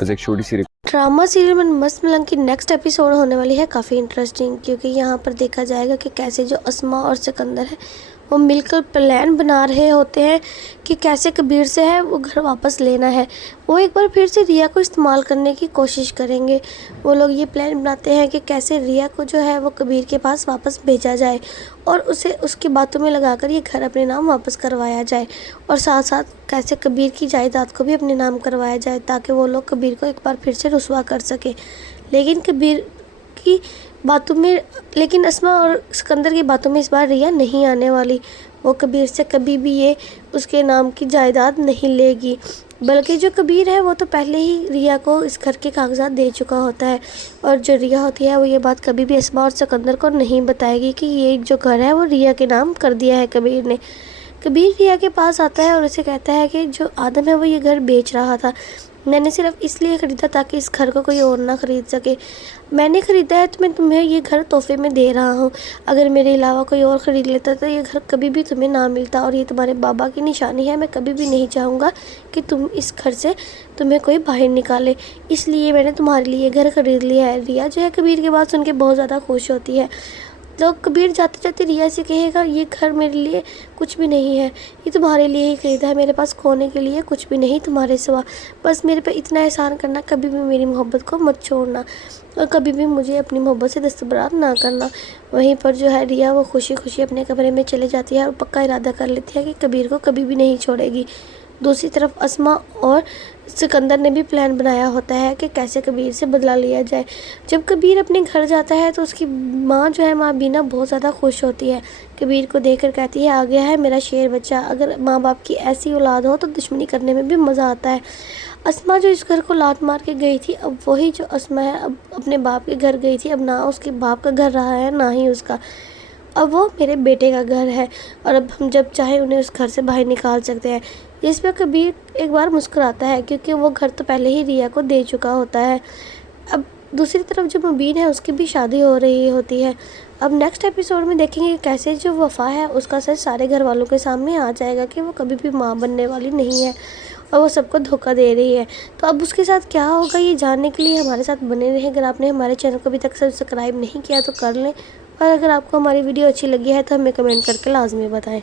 بس ایک چھوٹی سی ڈرامہ سیریل میں مست ملنگ کی نیکسٹ ایپیسوڈ ہونے والی ہے کافی انٹرسٹنگ، کیونکہ یہاں پر دیکھا جائے گا کہ کیسے جو اسما اور سکندر ہے وہ مل کر پلان بنا رہے ہوتے ہیں کہ کیسے کبیر سے ہے وہ گھر واپس لینا ہے۔ وہ ایک بار پھر سے ریا کو استعمال کرنے کی کوشش کریں گے۔ وہ لوگ یہ پلان بناتے ہیں کہ کیسے ریا کو جو ہے وہ کبیر کے پاس واپس بھیجا جائے اور اسے اس کی باتوں میں لگا کر یہ گھر اپنے نام واپس کروایا جائے، اور ساتھ ساتھ کیسے کبیر کی جائیداد کو بھی اپنے نام کروایا جائے تاکہ وہ لوگ کبیر کو ایک بار پھر سے رسوا کر سکے۔ لیکن کبیر کی باتوں میں اسما اور سکندر کی باتوں میں اس بار ریا نہیں آنے والی۔ وہ کبیر سے کبھی بھی یہ اس کے نام کی جائیداد نہیں لے گی، بلکہ جو کبیر ہے وہ تو پہلے ہی ریا کو اس گھر کے کاغذات دے چکا ہوتا ہے، اور جو ریا ہوتی ہے وہ یہ بات کبھی بھی اسما اور سکندر کو نہیں بتائے گی کہ یہ جو گھر ہے وہ ریا کے نام کر دیا ہے کبیر نے۔ کبیر ریا کے پاس آتا ہے اور اسے کہتا ہے کہ جو آدم ہے وہ یہ گھر بیچ رہا تھا، میں نے صرف اس لیے خریدا تاکہ اس گھر کو کوئی اور نہ خرید سکے۔ میں نے خریدا ہے تو میں تمہیں یہ گھر تحفے میں دے رہا ہوں، اگر میرے علاوہ کوئی اور خرید لیتا تو یہ گھر کبھی بھی تمہیں نہ ملتا، اور یہ تمہارے بابا کی نشانی ہے۔ میں کبھی بھی نہیں چاہوں گا کہ اس گھر سے تمہیں کوئی باہر نکالے، اس لیے میں نے تمہارے لیے یہ گھر خرید لیا ہے۔ ریا جو ہے کبیر کی بات سن کے بہت زیادہ خوش ہوتی ہے۔ تو کبیر جاتے جاتے ریا سے کہے گا یہ گھر میرے لیے کچھ بھی نہیں ہے، یہ تمہارے لیے ہی خریدا ہے، میرے پاس کھونے کے لیے کچھ بھی نہیں تمہارے سوا، بس میرے پہ اتنا احسان کرنا، کبھی بھی میری محبت کو مت چھوڑنا اور کبھی بھی مجھے اپنی محبت سے دستبرار نہ کرنا۔ وہیں پر جو ہے ریا وہ خوشی خوشی اپنے کمرے میں چلے جاتی ہے اور پکا ارادہ کر لیتی ہے کہ کبیر کو کبھی بھی نہیں چھوڑے گی۔ دوسری طرف اسما اور سکندر نے بھی پلان بنایا ہوتا ہے کہ کیسے کبیر سے بدلہ لیا جائے۔ جب کبیر اپنے گھر جاتا ہے تو اس کی ماں جو ہے ماں بینا بہت زیادہ خوش ہوتی ہے، کبیر کو دیکھ کر کہتی ہے آ گیا ہے میرا شیر بچہ، اگر ماں باپ کی ایسی اولاد ہو تو دشمنی کرنے میں بھی مزہ آتا ہے۔ اسما جو اس گھر کو لات مار کے گئی تھی، اب وہی جو اسما ہے اب اپنے باپ کے گھر گئی تھی، اب نہ اس کے باپ کا گھر رہا ہے نہ ہی اس کا، اب وہ میرے بیٹے کا گھر ہے، اور اب ہم جب چاہیں انہیں اس گھر سے باہر نکال سکتے ہیں۔ اس پہ کبیر ایک بار مسکراتا ہے کیونکہ وہ گھر تو پہلے ہی ریا کو دے چکا ہوتا ہے۔ اب دوسری طرف جو مبین ہے اس کی بھی شادی ہو رہی ہوتی ہے۔ اب نیکسٹ ایپیسوڈ میں دیکھیں گے کیسے جو وفا ہے اس کا سچ سارے گھر والوں کے سامنے آ جائے گا کہ وہ کبھی بھی ماں بننے والی نہیں ہے اور وہ سب کو دھوکہ دے رہی ہے۔ تو اب اس کے ساتھ کیا ہوگا یہ جاننے کے لیے ہمارے ساتھ بنے رہیں۔ اگر آپ نے ہمارے چینل کو ابھی تک سبسکرائب نہیں کیا تو کر لیں، اور اگر آپ کو ہماری ویڈیو اچھی لگی ہے تو ہمیں کمنٹ کر کے لازمی بتائیں۔